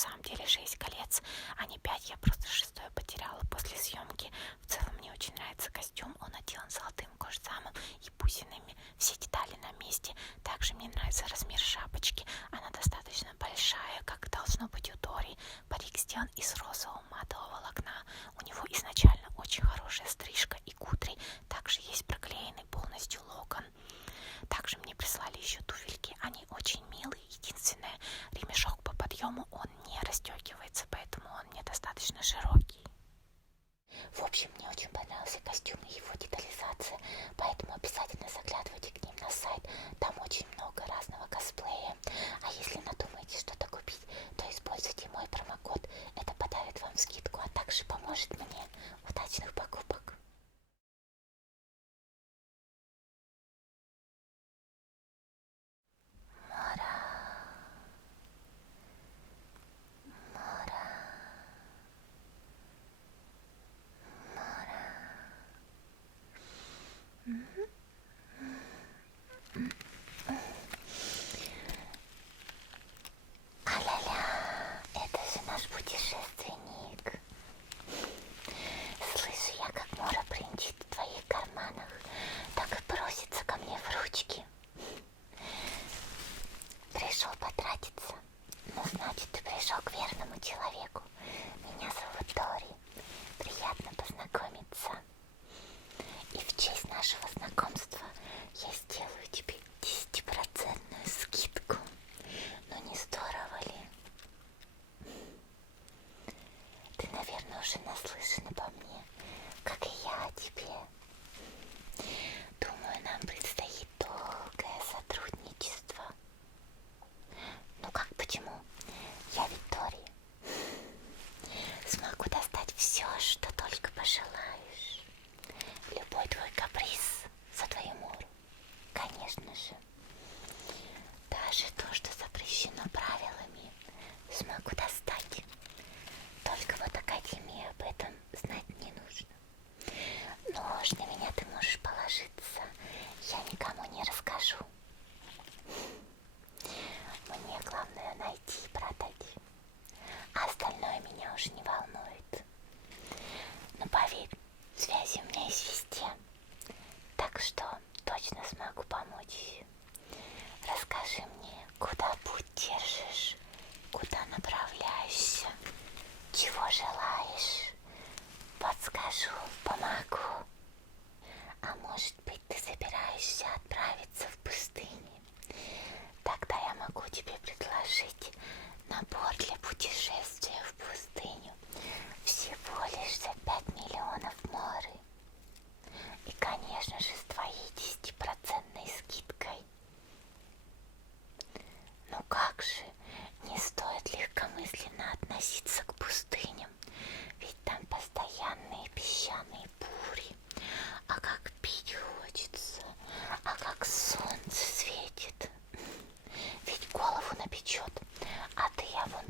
самом деле 6 колец, а не 5. Я просто 6-е потеряла после съемки. В целом мне очень нравится костюм. Он отделан золотым кожзамом и бусинами. Все детали на месте. Также мне нравится размер шапочки. Она достаточно большая, как должно быть у Дори. Парик сделан из розового матового волокна. У него изначально очень хорошая стрижка и кудри. Также есть проклеенный полностью локон. Также мне прислали еще туфельки. Они очень милые. Единственное, ремешок по подъему он не расстегивается, поэтому он мне достаточно широкий. В общем, мне очень понравился костюм и его детализация, поэтому обязательно заглядывайте к ним на сайт. Там очень много разного косплея. А если надумаете что-то купить, то используйте мой промокод. Это подарит вам скидку, а также поможет мне. Удачных покупок! А-ля-ля, это же наш путешественник. Слышу я, как Мора бренчит в твоих карманах, так и просится ко мне в ручки. Пришел потратиться. Ну, значит, ты пришел к верному человеку. Меня зовут Дори. Приятно познакомиться. И в честь нашего знакомства я сделаю тебе 10% скидку. Ну, не здорово ли? Ты, наверное, уже наслышан обо мне, как и я о тебе. Думаю, нам предстоит долгое сотрудничество. Ну как, почему? Я ведь Дори. Смогу достать все, что только пожелаешь. Любой твой каприз за твою Мору. Конечно же. Даже то, что запрещено правилами, смогу достать. Только вот Академии об этом знать не нужно. Но уж на меня ты можешь положиться. Я никому не расскажу. Мне главное найти и продать. А остальное меня уже не волнует. Но поверь, связи у меня есть везде. Так что точно смогу помочь. Расскажи мне, куда путь держишь, куда направляешься, чего желаешь. Подскажу, помогу. А может быть, ты собираешься отправиться в пустыню? Тогда я могу тебе предложить набор для путешествия в пустыню всего лишь за 5 миллионов Моры. И, конечно же, с твоей 10% скидкой. Ну как же, не стоит легкомысленно относиться к пустыням, ведь там постоянные песчаные бури. А как пить хочется, а как солнце светит. Ведь голову напечет, а ты, я вон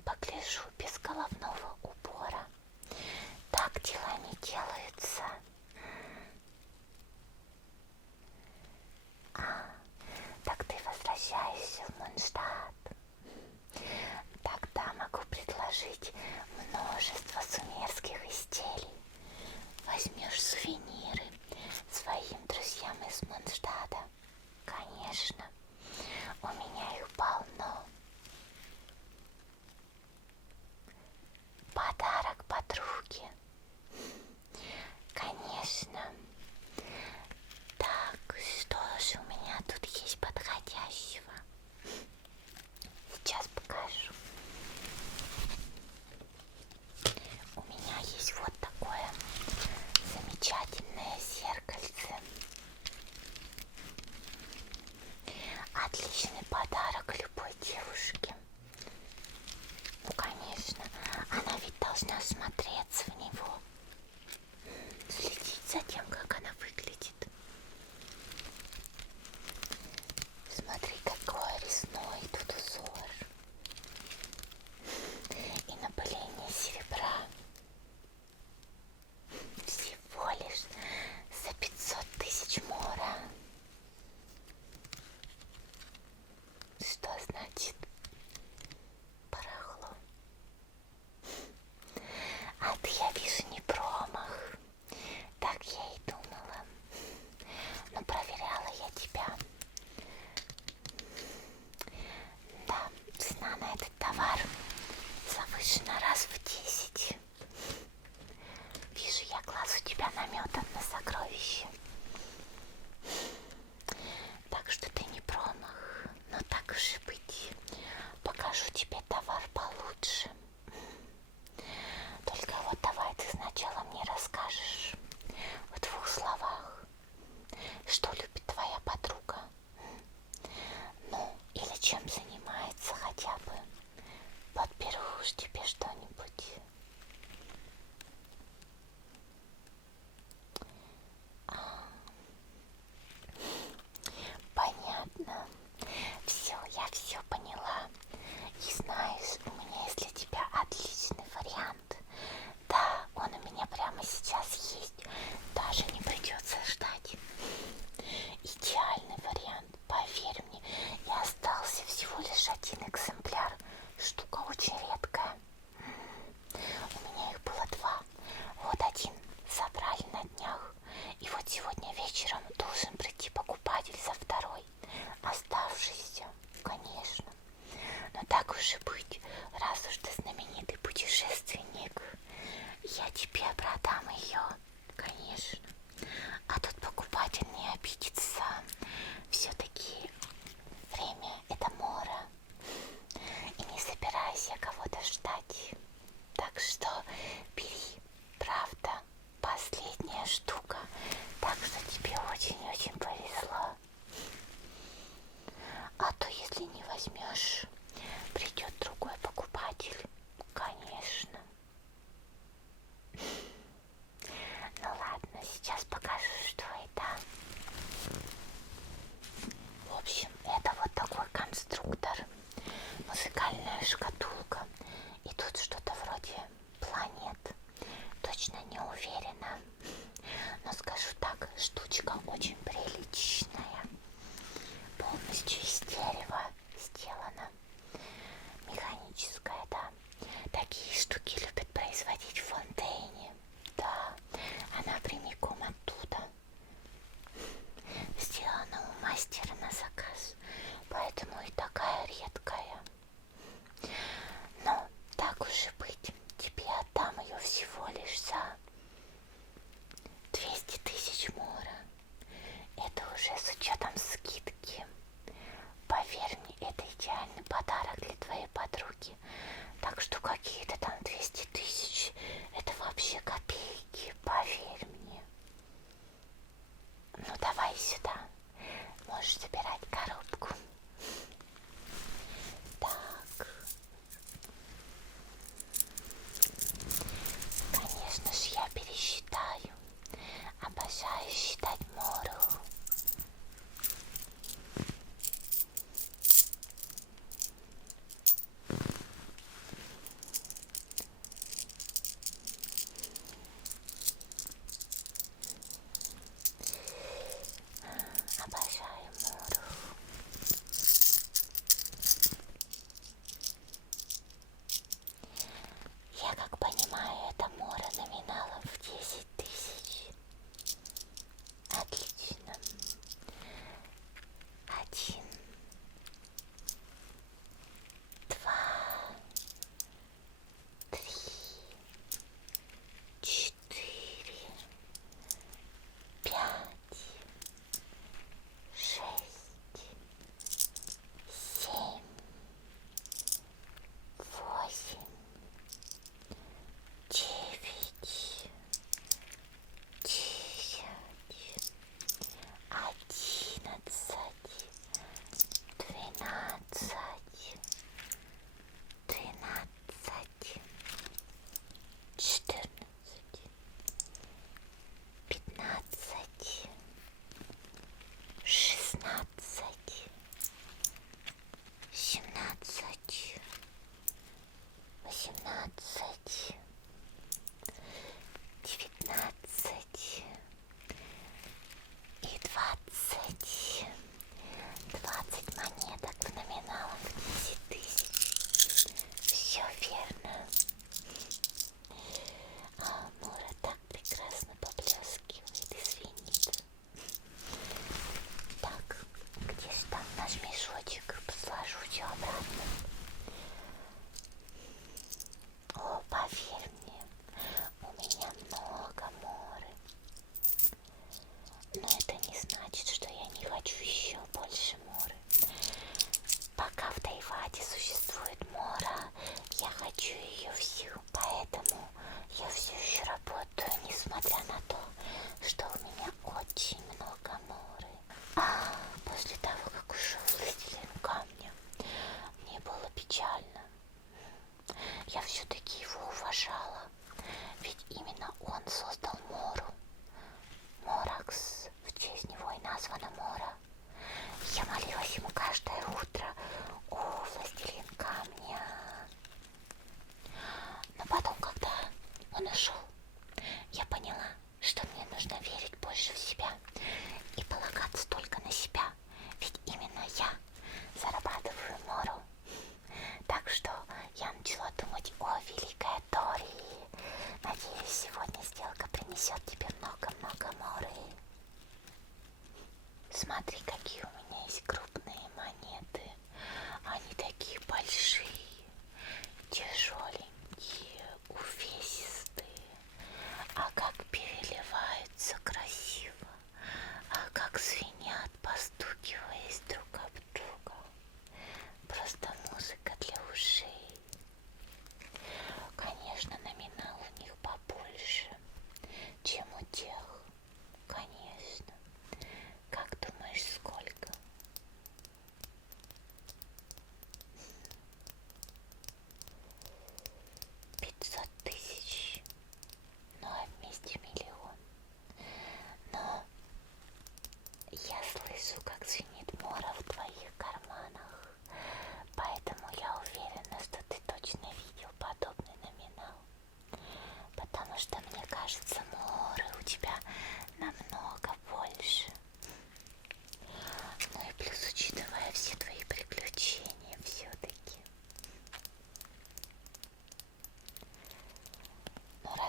что бери, правда, последняя штука, так что тебе очень-очень повезло. А то если не возьмешь, придет другой покупатель, конечно. Ну ладно, сейчас покажу, что это. В общем, это вот такой конструктор, музыкальная шкатулка. И тут что-то вроде планет. Точно не уверена. Но скажу так, штучка очень приличная. Полностью из дерева сделана. Механическая, да. Такие штуки любят производить в Фонтейне. Да, она прямиком оттуда. Сделана у мастера на заказ. Поэтому и такая редкая. Но так уж и быть, тебе отдам ее всего лишь за 200 тысяч мора. Это уже с учетом скидки. Поверь мне, это идеальный подарок для твоей подруги. Так что какие-то там 200 тысяч, это вообще копейки, поверь мне. Ну давай сюда, можешь забирать коробку. Так. Конечно же, я пересчитаю. Обожаю считать мору. Обожаю мору. Я как понимаю, это мора номиналом в 10 тысяч. Отлично. 1, 2, 3, 4, 5, 6, 7, 8, 9, 10, 11, 12, 13, 14, 15, 16, 17, 18, 19 и 20. 20 монеток в номиналом в 10 тысяч. Все верно. А Мора так прекрасно поблескивает и звенит. Так, где же там наш мешочек? Сложу все обратно. О, поверь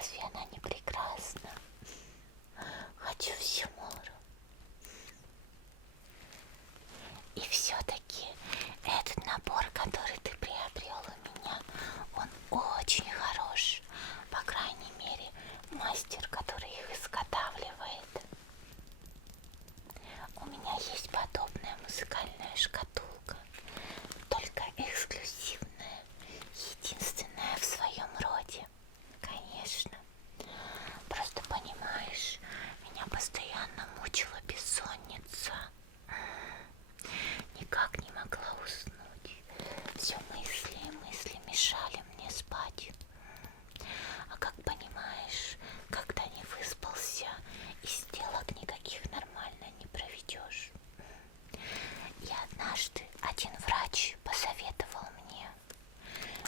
Разве она не прекрасна? Хочу все море. И все-таки этот набор, который ты приобрел у меня, он очень хорош. По крайней мере, мастер, который их изготавливает. У меня есть подобная музыкальная шкатулка, только эксклюзивная, единственная в своем роде. Конечно. Просто понимаешь, меня постоянно мучила бессонница. Никак не могла уснуть. Все мысли и мысли мешали мне спать. А как понимаешь, когда не выспался, и сделок никаких нормально не проведешь. И однажды один врач посоветовал мне,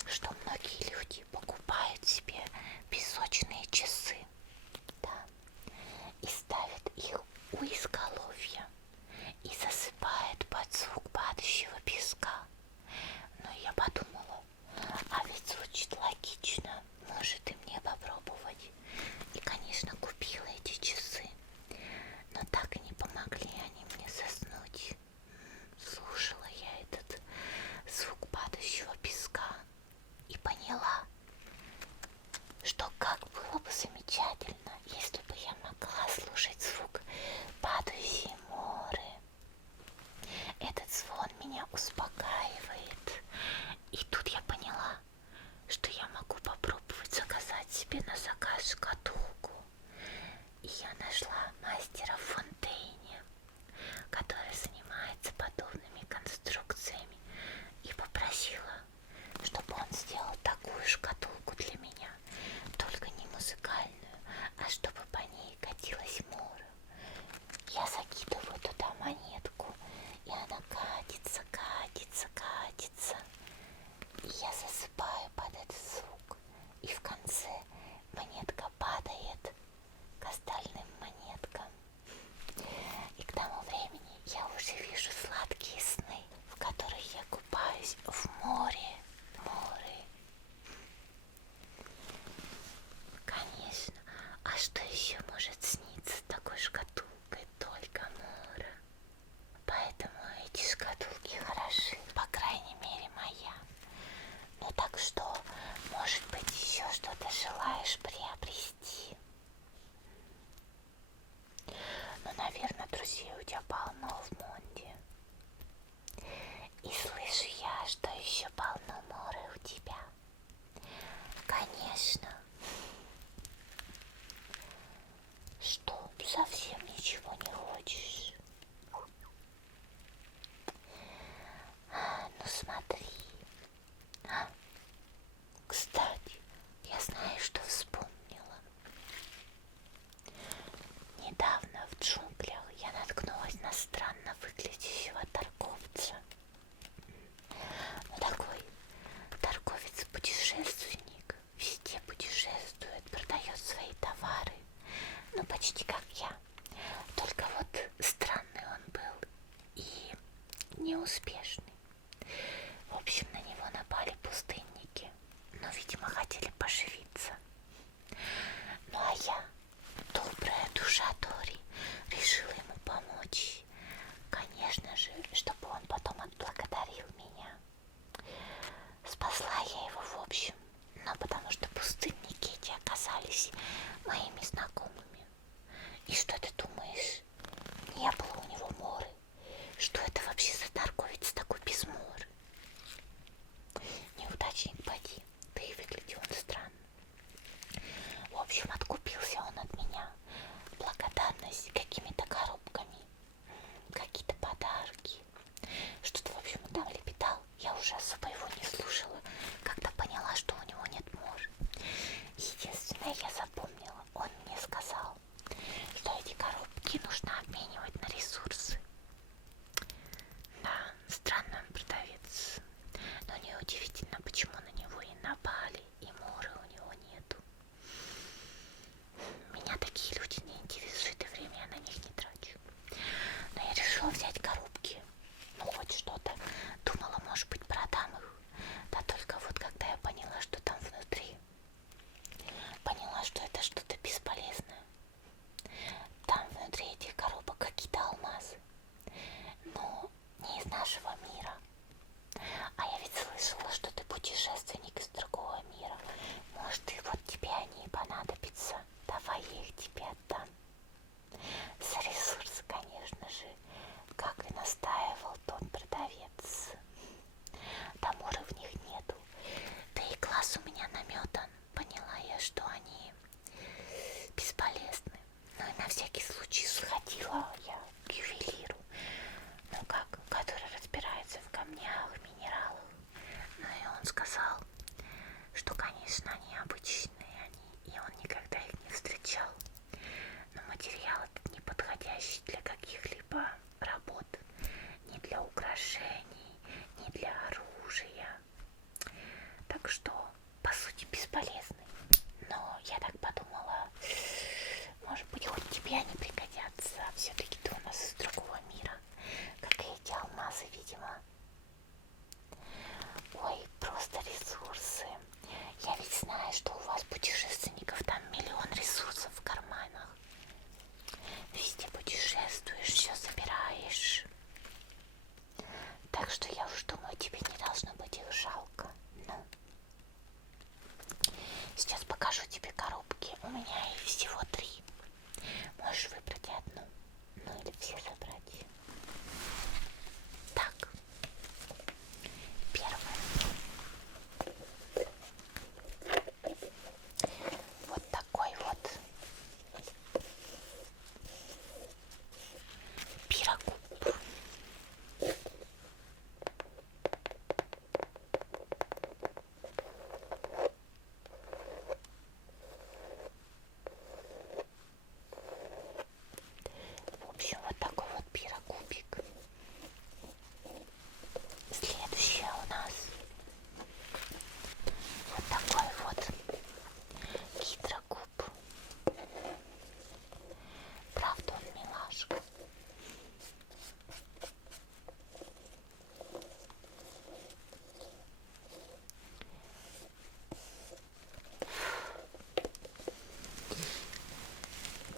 что многие люди покупают себе песочные часы, да, и ставят их у изголовья и засыпают под звук падающего песка. Но я подумала, а ведь звучит логично, может и мне попробовать. И, конечно, купила эти часы, но так и не помогли они мне заснуть. Слушала я этот звук падающего песка и поняла, что как было бы замечательно, если бы я могла слушать звук падающей моры. Этот звон меня успокаивает. И тут я поняла, что я могу попробовать заказать себе на заказ шкатулку. И я нашла мастера в Фонтейне, который занимается подобными конструкциями, и попросила, чтобы он сделал такую шкатулку для меня, только не музыкальную, а чтобы по ней катилась море. Я закидываю туда монетку, и она катится, катится, катится. И я засыпаю под этот звук, и в конце монетка падает к остальным монеткам. И к тому времени я уже вижу сладкие сны, в которых я купаюсь в море, море. Конечно, а что еще может сниться такой шкатулкой? Только море. Поэтому эти шкатулки хороши, по крайней мере моя. Ну так что, может быть, еще что-то желаешь приобрести? Ну, наверное, друзей у тебя полно в Монде. И слышу я, что еще полно моря у тебя. Конечно. Что, совсем ничего не хочешь? Ну смотри. Кстати, я знаю, что вспомнила. что они бесполезны. Ну и на всякий случай сходила я к ювелиру, ну как, который разбирается в камнях, минералах. Ну и он сказал, что, конечно, они обычные, и он никогда их не встречал. Но материал этот не подходящий для каких-либо работ, ни для украшений, ни для оружия. Так что, по сути, бесполезный. Но я так подумала, может быть, хоть тебе они пригодятся. Все-таки ты у нас из другого мира, как и эти алмазы, видимо. Ой, просто ресурсы. Я ведь знаю, что у вас, путешественников, там миллион ресурсов в карманах. Везде путешествуешь, все собираешь. Так что я уж думаю, тебе не должно быть их жалко. Ну, сейчас покажу тебе коробки. У меня их всего 3. Можешь выбрать одну. Ну или все забрать. Так. Первое. Вот такой вот пирогуб. В общем, вот такой вот пирогубик. Следующее у нас вот такой вот гидрокуб. Правда, он милашка.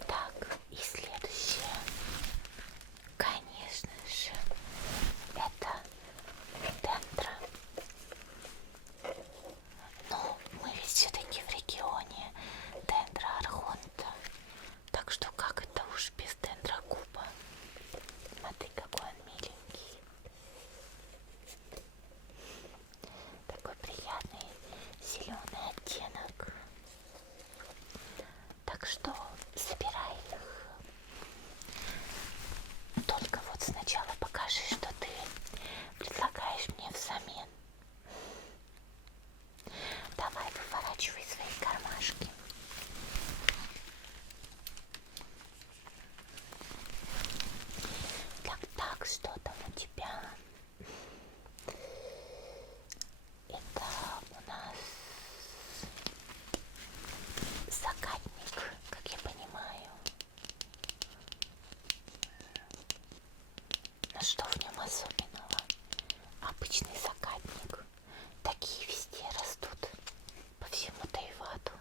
Так, и следующее, конечно же, это дендра. Но мы ведь все-таки в регионе дендра архонта. Так что как это уж без дендрокуба? Смотри, какой он миленький. Такой приятный зеленый оттенок. Так что собирай их. Только вот сначала покажи, что ты предлагаешь мне взамен. Давай, выворачивай свои кармашки. Так, что там у тебя? Это у нас закатник, как я понимаю. Но что в нем особенного? Обычный закатник. Такие везде растут по всему Тайваду.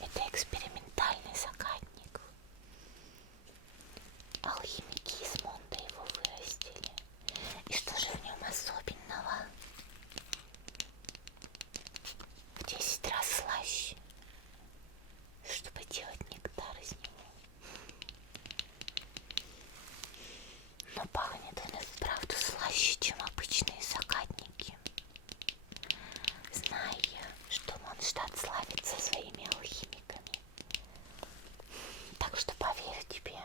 Это экспериментальный закатник. Алхимики из Монда его вырастили. И что же в нем особенного? В 10 раз слаще, чтобы делать нектар из него. Но пахнет он и вправду слаще, чем обычные закатники. Зная, что Mondstadt славится своими алхимиками. Так что поверь тебе,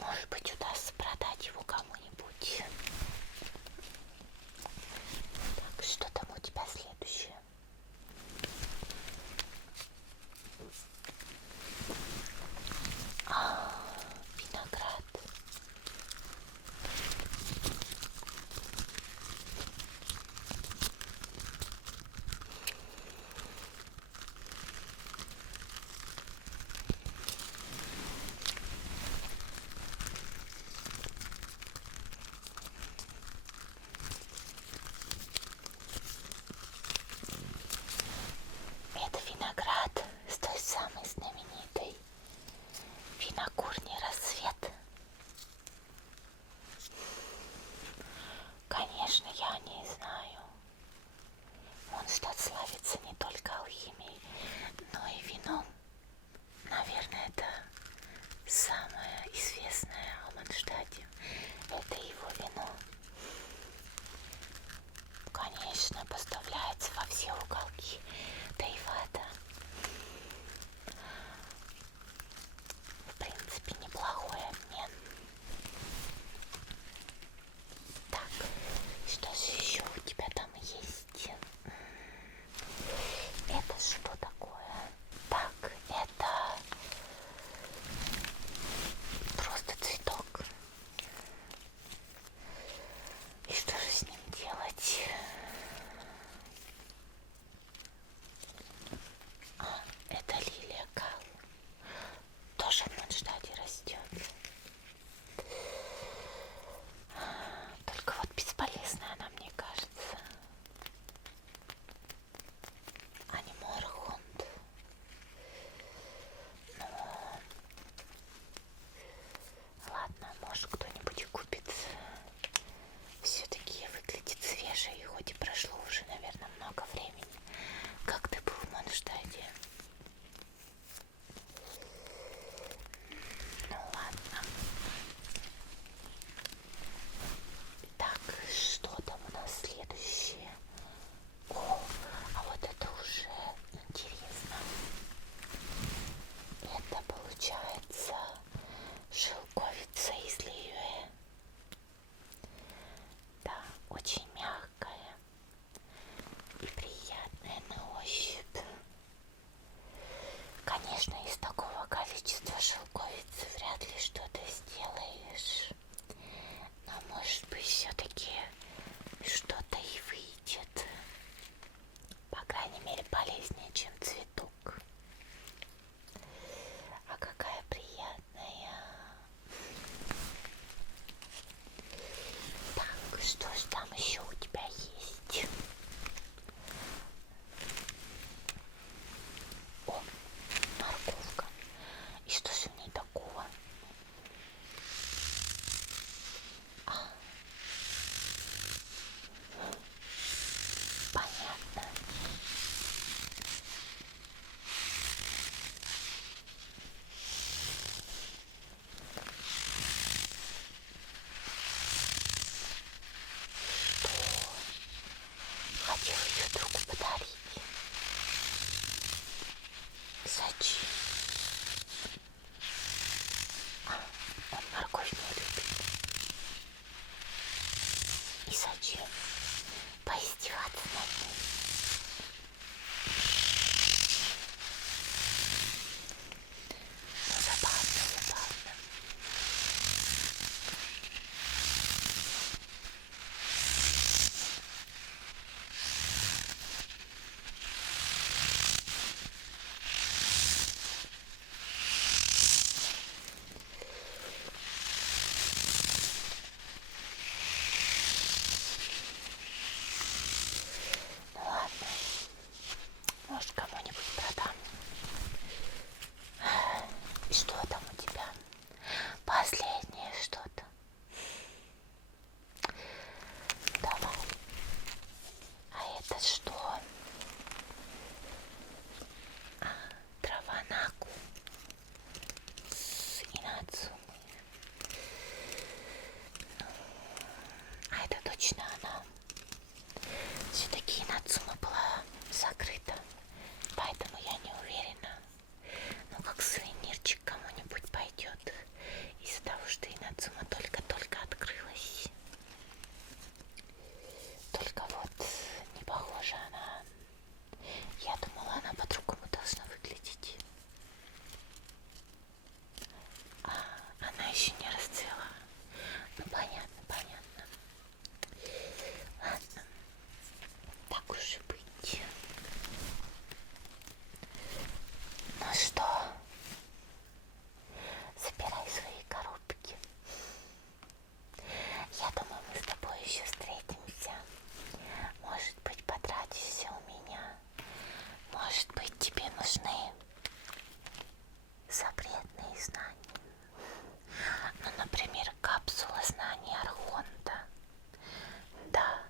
может быть, удастся продать его кому-нибудь. Так, что там у тебя следующее? Виноград. Это виноград с той самой знаменитой винокурни «Рассвет». Конечно, я о ней знаю. Mondstadt славится не только алхимией, но и вином. Наверное, это самое известное о Mondstadте. Это его вино. зачем? Поиздеваться над ним. Ну, забавно, забавно. Ну ладно, может, кому-нибудь продам. И что там у тебя? Последнее что-то. Давай. А это что? Трава наку с инацумы. А это точно она. Все-таки инацума была закрыта, поэтому я не уверена. Но как сувенирчик кому-нибудь пойдет из-за того, что инацума только-только открылась. Только вот не похожа она. Я думала, она по-другому должна выглядеть. А она еще не расцвела. Ну понятно, понятно. Ладно, так уж и быть. Ну что, собирай свои коробки. Я думаю, мы с тобой еще встретимся. Может быть, потратишься у меня. Может быть, тебе нужны запретные знания. Ну, например, капсула знаний Архонта. Да,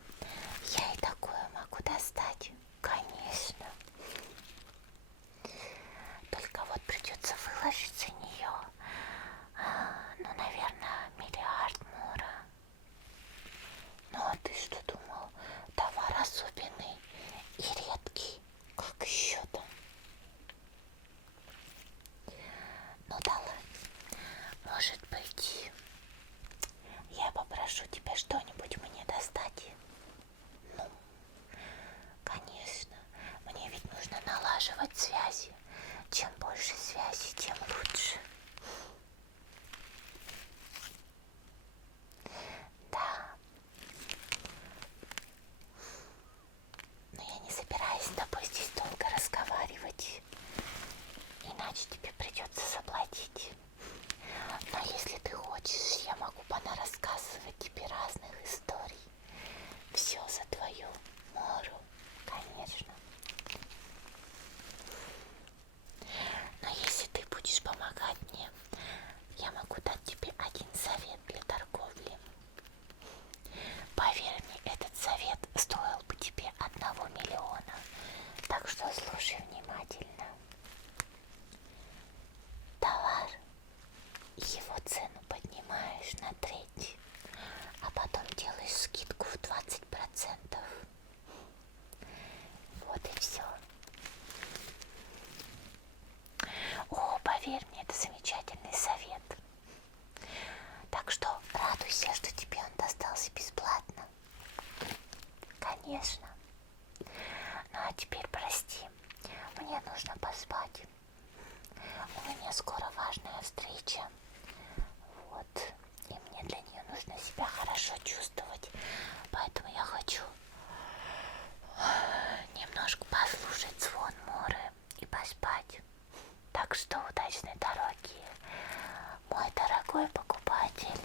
я и такое могу достать, конечно. Только вот придется выложить за нее, ну, наверное, миллиард мура. Ну, а ты что думал? Товар особенный и редкий. Как еще-то? Ну да ладно. Может быть, я попрошу тебя что-нибудь мне достать? Ну, конечно. Мне ведь нужно налаживать связи. Чем больше связи, тем лучше. Да. Но я не собираюсь с тобой здесь долго разговаривать. Иначе тебе придется заплатить. Но если ты хочешь, я могу понарассказывать тебе разных историй. Все за твою мору, конечно. Но если ты будешь помогать мне, я могу дать тебе один совет для торговли. Поверь мне, этот совет стоил бы тебе 1 миллиона. Так что слушай внимательно. Товар, его цену поднимаешь на треть, а потом делаешь скидку в 20%. Вот и все. О, поверь мне, это замечательный совет. Так что радуйся, что тебе он достался бесплатно. Конечно. Ну а теперь прости, мне нужно поспать. У меня скоро важная встреча. Вот. И мне для нее нужно себя хорошо чувствовать. Поэтому я хочу немножко послушать звон моря и поспать. Так что удачной дороги, мой дорогой покупатель.